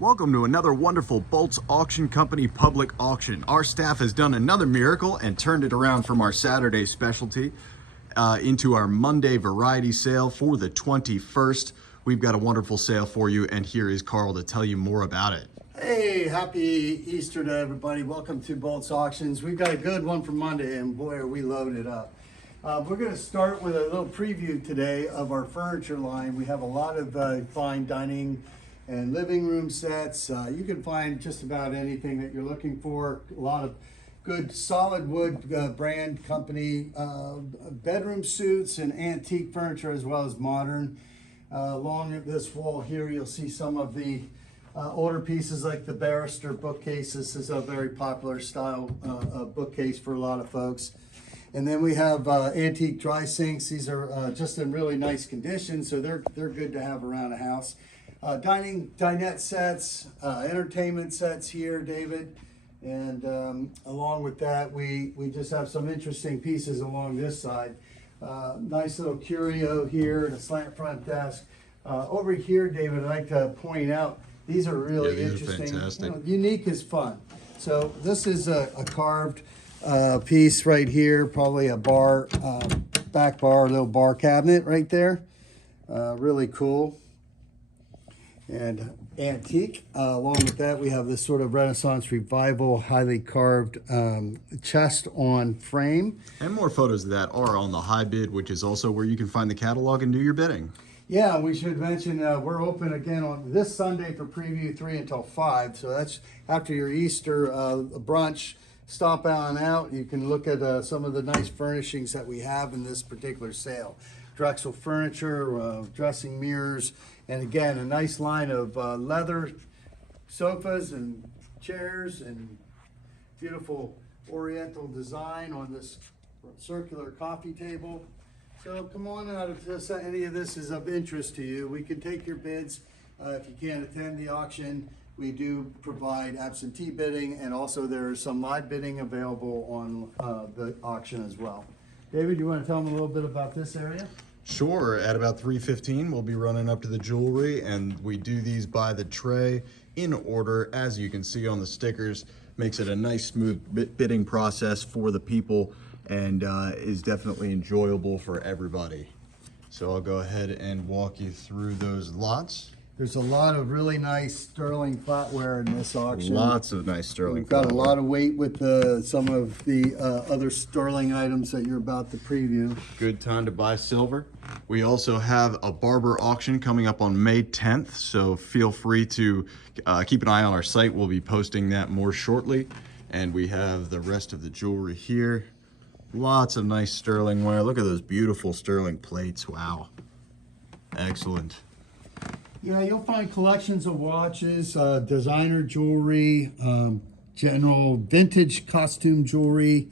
Welcome to another wonderful Boltz Auction Company public auction. Our staff has done another miracle and turned it around from our Saturday specialty into our Monday variety sale for the 21st. We've got a wonderful sale for you, and here is Carl to tell you more about it. Hey, happy Easter to everybody. Welcome to Boltz Auctions. We've got a good one for Monday, and boy, are we loaded up. We're going to start with a little preview today of our furniture line. We have a lot of fine dining and living room sets. You can find just about anything that you're looking for. A lot of good solid wood brand company bedroom suits and antique furniture as well as modern. Along this wall here, you'll see some of the older pieces like the barrister bookcase. This is a very popular style bookcase for a lot of folks. And then we have antique dry sinks. These are just in really nice condition, so they're good to have around a house. Dinette sets, entertainment sets here, David. And along with that, we just have some interesting pieces along this side. Nice little curio here and a slant front desk. Over here, David, I'd like to point out, these are really interesting. Unique is fun. So this is a carved piece right here, probably a bar, back bar, little bar cabinet right there. Really cool and antique. Along with that, we have this sort of Renaissance Revival, highly carved chest on frame. And more photos of that are on the high bid, which is also where you can find the catalog and do your bidding. Yeah, we should mention we're open again on this Sunday for preview 3 until 5. So that's after your Easter brunch. Stop on out. You can look at some of the nice furnishings that we have in this particular sale. Drexel furniture, dressing mirrors, and again, a nice line of leather sofas and chairs and beautiful oriental design on this circular coffee table. So come on out if any of this is of interest to you. We can take your bids. If you can't attend the auction, we do provide absentee bidding, and also there is some live bidding available on the auction as well. David, you want to tell them a little bit about this area? Sure. At about 3:15, we'll be running up to the jewelry, and we do these by the tray in order. As you can see on the stickers, makes it a nice, smooth bidding process for the people, and is definitely enjoyable for everybody. So I'll go ahead and walk you through those lots. There's a lot of really nice sterling flatware in this auction. Lots of nice sterling We've got flatware. a lot of weight with some of the other sterling items that you're about to preview. Good time to buy silver. We also have a barber auction coming up on May 10th, so feel free to keep an eye on our site. We'll be posting that more shortly. And we have the rest of the jewelry here. Lots of nice sterling ware. Look at those beautiful sterling plates. Wow. Excellent. Yeah, you'll find collections of watches, designer jewelry, general vintage costume jewelry,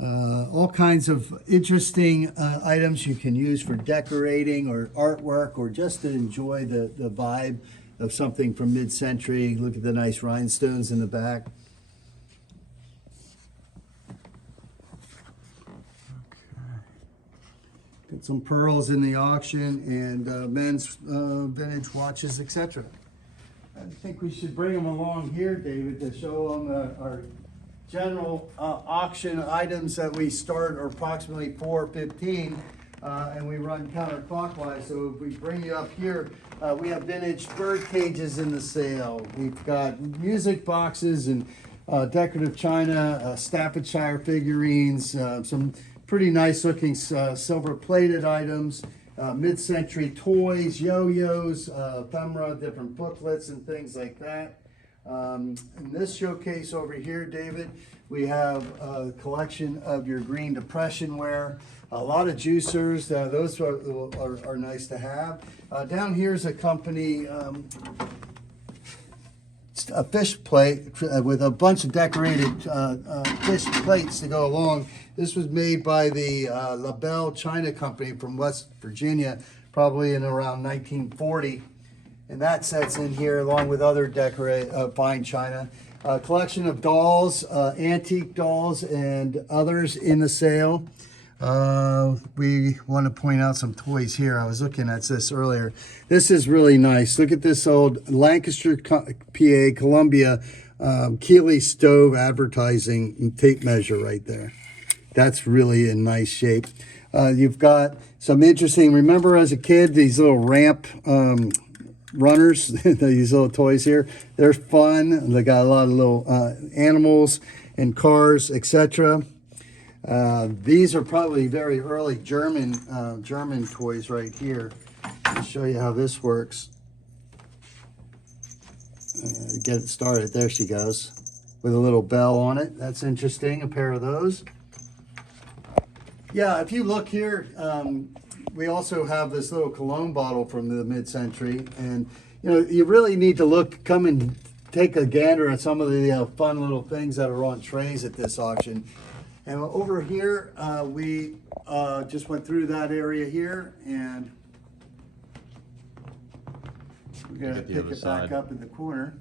all kinds of interesting items you can use for decorating or artwork, or just to enjoy the vibe of something from mid-century. Look at the nice rhinestones in the back. Got some pearls in the auction, and men's vintage watches, etc. I think we should bring them along here, David, to show them our general auction items that we start are approximately 4:15, and we run counterclockwise. So if we bring you up here, we have vintage bird cages in the sale. We've got music boxes and decorative china, Staffordshire figurines, some pretty nice looking silver plated items, mid-century toys, yo-yos, ephemera, different booklets and things like that. In this showcase over here, David, we have a collection of your Green Depression ware, a lot of juicers. Those are nice to have. Down here is a company, a fish plate with a bunch of decorated fish plates to go along. This was made by the La Belle China Company from West Virginia, probably in around 1940. And that sets in here along with other fine china. A collection of dolls, antique dolls and others in the sale. We want to point out some toys here. I was looking at this earlier. This is really nice. Look at this old Lancaster, PA, Columbia Keeley stove advertising tape measure right there. That's really in nice shape. You've got some interesting, remember as a kid, these little ramp runners, these little toys here. They're fun. They got a lot of little animals and cars, etc. These are probably very early German toys right here. I'll show you how this works. Get it started. There she goes with a little bell on it. That's interesting. A pair of those. Yeah, if you look here, we also have this little cologne bottle from the mid-century, and you know, you really need to come and take a gander at some of the fun little things that are on trays at this auction. And over here, we just went through that area here, and we're gonna pick it back up in the corner.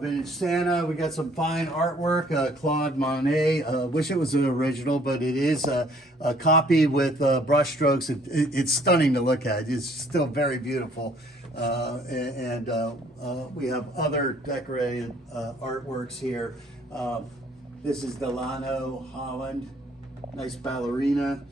Vintage Santa, we got some fine artwork, Claude Monet. Wish it was an original, but it is a copy with brush strokes. It's stunning to look at. It's still very beautiful. We have other decorated artworks here. This is Delano Holland, nice ballerina.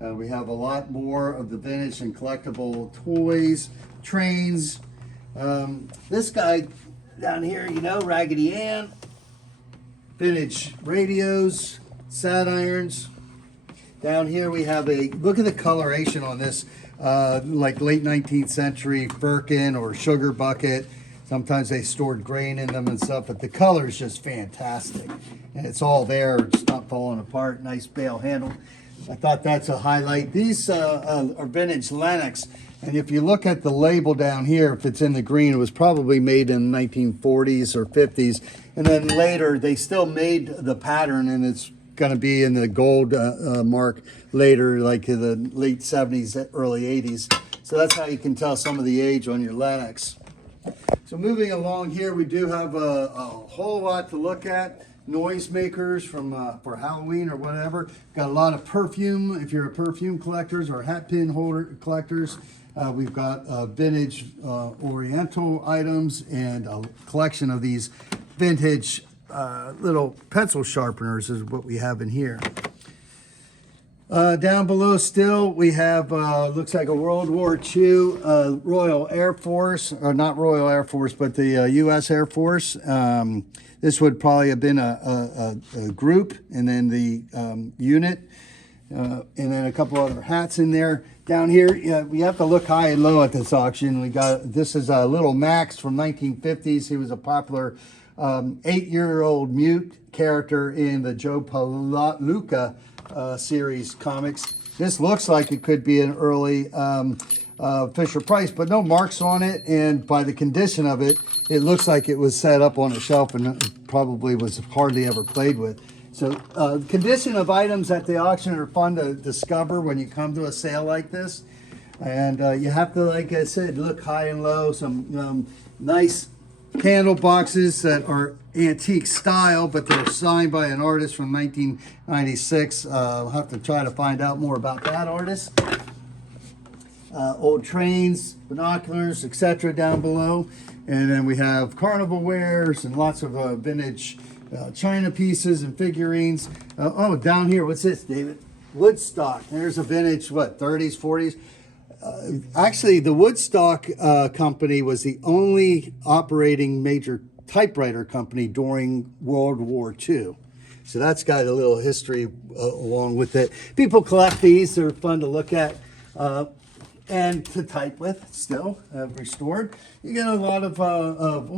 We have a lot more of the vintage and collectible toys, trains. This guy down here, you know, Raggedy Ann, vintage radios, sad irons. Down here we have look at the coloration on this, like late 19th century Firkin or sugar bucket. Sometimes they stored grain in them and stuff, but the color is just fantastic. And it's all there, it's not falling apart. Nice bale handle. I thought that's a highlight. These are vintage Lenox. And if you look at the label down here, if it's in the green, it was probably made in the 1940s or 50s. And then later, they still made the pattern, and it's going to be in the gold mark later, like in the late 70s, early 80s. So that's how you can tell some of the age on your Lenox. So moving along here, we do have a whole lot to look at. Noisemakers from for Halloween or whatever. Got a lot of perfume, if you're a perfume collectors or hat pin holder collectors. We've got vintage Oriental items and a collection of these vintage little pencil sharpeners is what we have in here. Down below still, we have, looks like a World War II Royal Air Force, or not Royal Air Force, but the U.S. Air Force. This would probably have been a group, and then the unit, and then a couple other hats in there. Down here, we have to look high and low at this auction. We got, this is a little Max from 1950s. He was a popular 8-year-old mute character in the Joe Palooka series comics. This looks like it could be an early Fisher Price, but no marks on it, and by the condition of it, it looks like it was set up on a shelf and probably was hardly ever played with. So condition of items at the auction are fun to discover when you come to a sale like this. And you have to, like I said, look high and low. Some nice candle boxes that are antique style, but they're signed by an artist from 1996. I'll have to try to find out more about that artist. Old trains, binoculars, etc. down below. And then we have carnival wares and lots of vintage china pieces and figurines. Oh, down here, what's this, David? Woodstock. There's a vintage, what, 30s, 40s? Actually, the Woodstock company was the only operating major typewriter company during World War II. So that's got a little history along with it. People collect these. They're fun to look at and to type with still, restored. You get a lot of,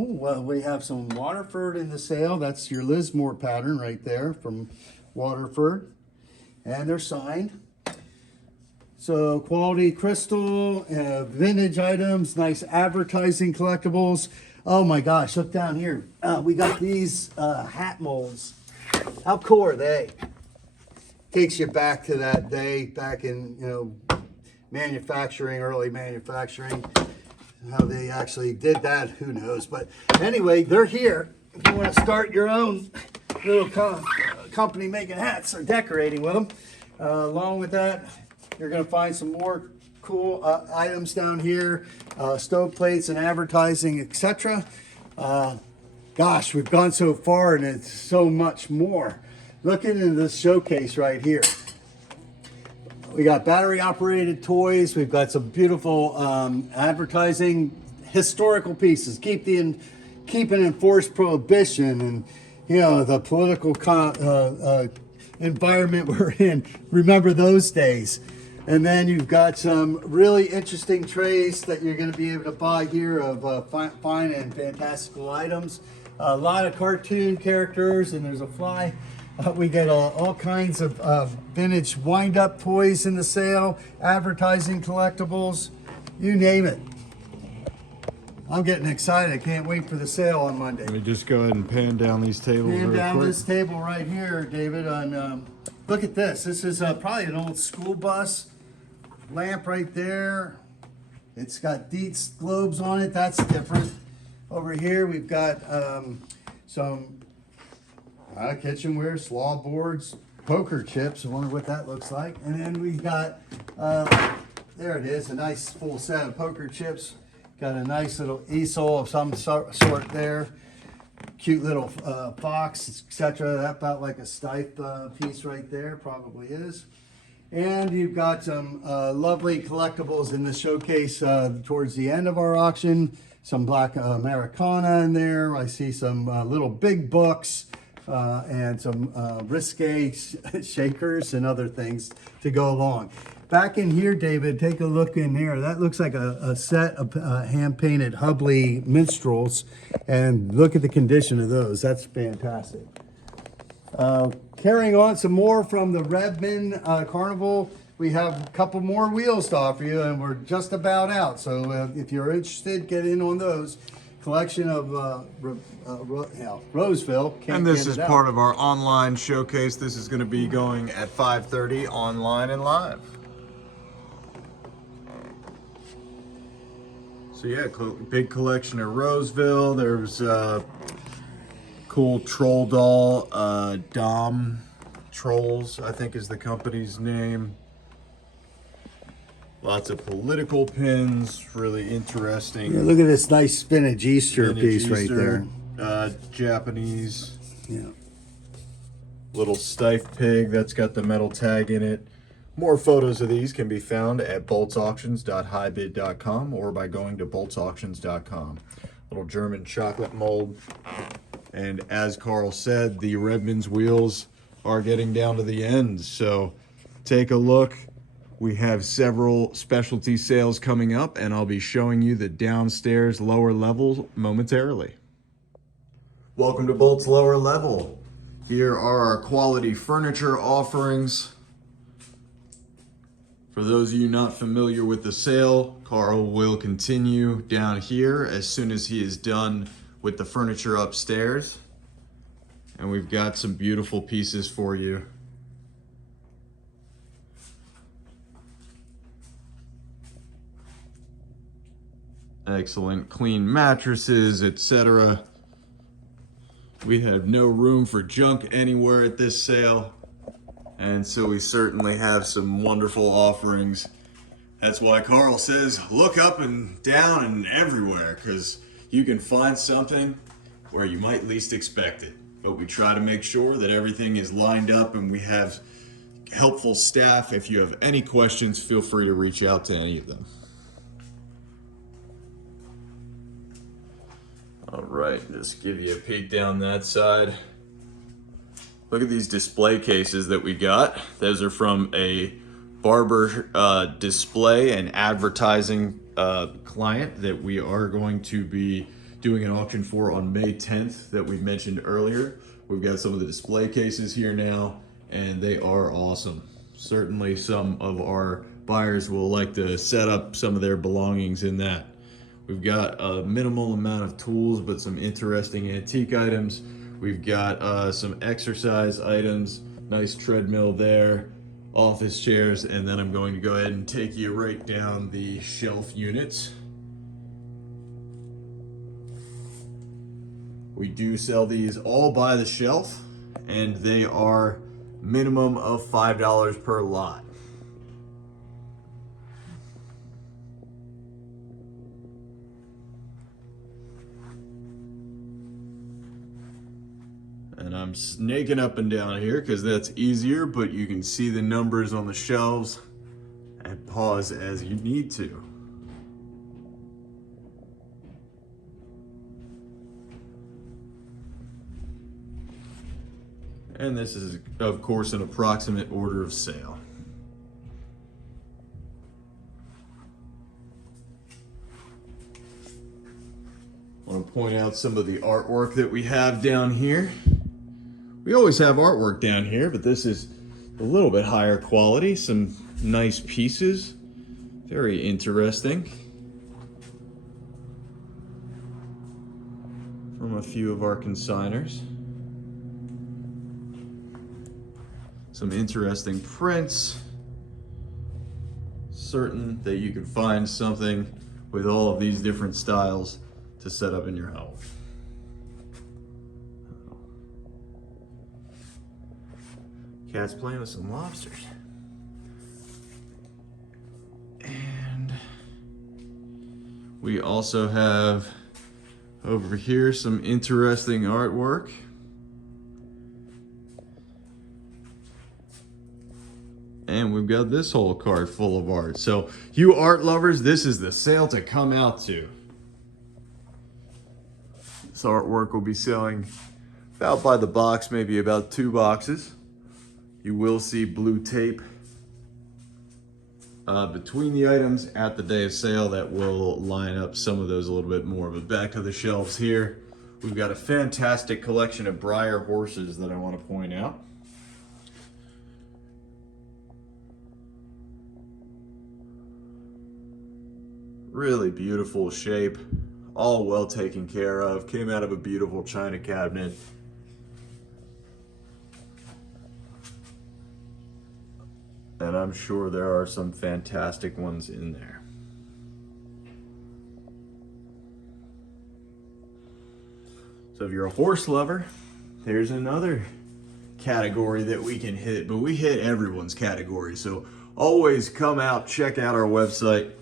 we have some Waterford in the sale. That's your Lismore pattern right there from Waterford. And they're signed. So quality crystal, vintage items, nice advertising collectibles. Oh my gosh, look down here. We got these hat molds. How cool are they? Takes you back to that day, back in, you know, manufacturing, early manufacturing. How they actually did that, who knows. But anyway, they're here. If you want to start your own little company making hats or decorating with them. Along with that, you're going to find some more cool items down here, stove plates and advertising, etc. Gosh, we've gone so far and it's so much more. Look into this showcase right here. We got battery operated toys. We've got some beautiful advertising, historical pieces. Keep and enforce prohibition and, you know, the political environment we're in. Remember those days. And then you've got some really interesting trays that you're going to be able to buy here of fine and fantastical items. A lot of cartoon characters, and there's a fly. We get all kinds of vintage wind-up toys in the sale, advertising, collectibles, you name it. I'm getting excited. I can't wait for the sale on Monday. Let me just go ahead and pan down these tables Pan real down quick. this table right here, David. On look at this. This is probably an old school bus lamp right there. It's got Dietz globes on it. That's different. Over here we've got some kitchenware, slaw boards, poker chips. I wonder what that looks like. And then we've got, there it is, a nice full set of poker chips. Got a nice little easel of some sort there. Cute little box, etc. That about like a stipe piece right there, probably is. And you've got some lovely collectibles in the showcase towards the end of our auction. Some black Americana in there. I see some little big books. And some risque shakers and other things to go along. Back in here, David, take a look in there. That looks like a set of hand-painted Hubley minstrels, and look at the condition of those. That's fantastic. Carrying on some more from the Redmond Carnival, we have a couple more wheels to offer you, and we're just about out. So if you're interested, get in on those. Collection of Roseville. And this is part of our online showcase. This is going to be going at 5:30 online and live. So yeah, big collection of Roseville. There's cool troll doll, Dom Trolls, I think is the company's name. Lots of political pins, really interesting. Yeah, look at this nice spinach Easter piece right there. Japanese. Yeah. Little stiff pig that's got the metal tag in it. More photos of these can be found at boltzauctions.highbid.com or by going to boltzauctions.com. Little German chocolate mold. And as Carl said, the Redmond's wheels are getting down to the end. So take a look. We have several specialty sales coming up, and I'll be showing you the downstairs lower level momentarily. Welcome to Boltz Lower Level. Here are our quality furniture offerings. For those of you not familiar with the sale, Carl will continue down here as soon as he is done with the furniture upstairs. And we've got some beautiful pieces for you. Excellent clean mattresses, etc. We have no room for junk anywhere at this sale, and so we certainly have some wonderful offerings. That's why Carl says look up and down and everywhere, because you can find something where you might least expect it. But we try to make sure that everything is lined up, and we have helpful staff. If you have any questions, feel free to reach out to any of them. All right, just give you a peek down that side. Look at these display cases that we got. Those are from a barber display and advertising client that we are going to be doing an auction for on May 10th that we mentioned earlier. We've got some of the display cases here now, and they are awesome. Certainly some of our buyers will like to set up some of their belongings in that. We've got a minimal amount of tools, but some interesting antique items. We've got some exercise items, nice treadmill there, office chairs, and then I'm going to go ahead and take you right down the shelf units. We do sell these all by the shelf, and they are minimum of $5 per lot. And I'm snaking up and down here because that's easier, but you can see the numbers on the shelves and pause as you need to. And this is, of course, an approximate order of sale. I want to point out some of the artwork that we have down here. We always have artwork down here, but this is a little bit higher quality. Some nice pieces. Very interesting. From a few of our consigners. Some interesting prints. Certain that you can find something with all of these different styles to set up in your home. Cat's playing with some lobsters. And we also have over here some interesting artwork. And we've got this whole card full of art. So you art lovers, this is the sale to come out to. This artwork will be selling about by the box, maybe about 2 boxes. You will see blue tape between the items at the day of sale that will line up some of those a little bit more. But back to the shelves here, we've got a fantastic collection of Breyer horses that I want to point out. Really beautiful shape, all well taken care of, came out of a beautiful china cabinet. And I'm sure there are some fantastic ones in there. So if you're a horse lover, there's another category that we can hit, but we hit everyone's category. So always come out, check out our website.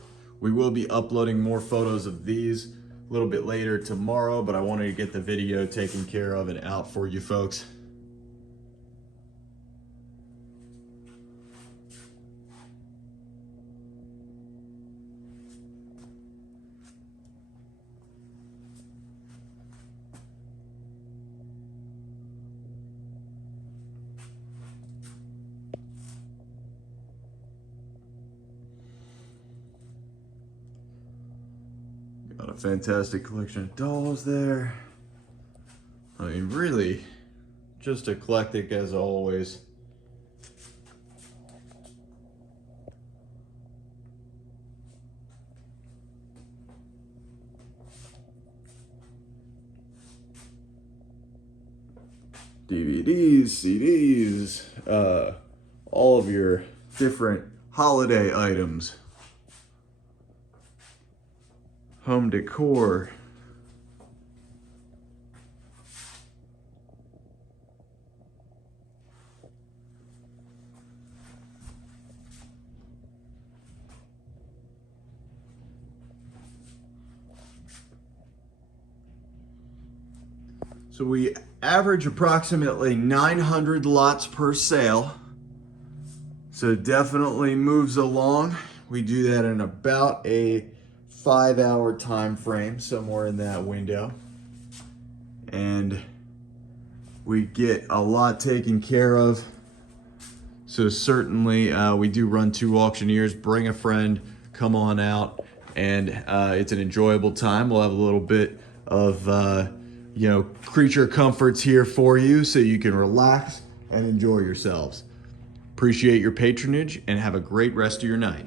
We will be uploading more photos of these a little bit later tomorrow, but I wanted to get the video taken care of and out for you folks. Got a fantastic collection of dolls there. I mean, really, just eclectic as always. DVDs, CDs, all of your different holiday items. Home decor. So we average approximately 900 lots per sale. So it definitely moves along. We do that in about a 5-hour time frame, somewhere in that window. And we get a lot taken care of. So certainly we do run 2 auctioneers. Bring a friend, come on out, and it's an enjoyable time. We'll have a little bit of creature comforts here for you so you can relax and enjoy yourselves. Appreciate your patronage and have a great rest of your night.